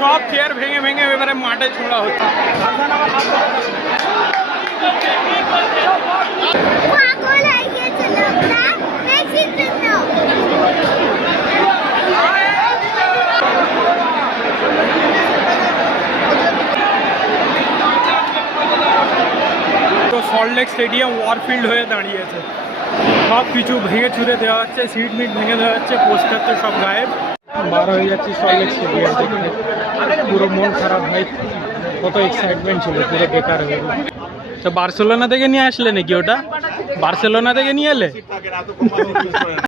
সব চেয়ার ভেঙে ভেঙে এবারে মাঠে ছোঁড়া হচ্ছে। তো সল্টলেক স্টেডিয়াম ওয়ারফিল্ড হয়ে দাঁড়িয়েছে, সব কিছু ভেঙে ছুঁড়ে দেওয়া হচ্ছে, সিট মিট ভেঙে দেওয়া হচ্ছে, পোস্টার তো সব গায়েব। বার হয়ে যাচ্ছি সল্টলেক স্টেডিয়াম থেকে, পুরো মন খারাপ ভাই, কত এক্সাইটমেন্ট ছিল, পুরো বেকার হয়ে গেল। তো বার্সেলোনা থেকে নিয়ে আসলে নাকি ওটা? বার্সেলোনা থেকে নিয়ে এলে?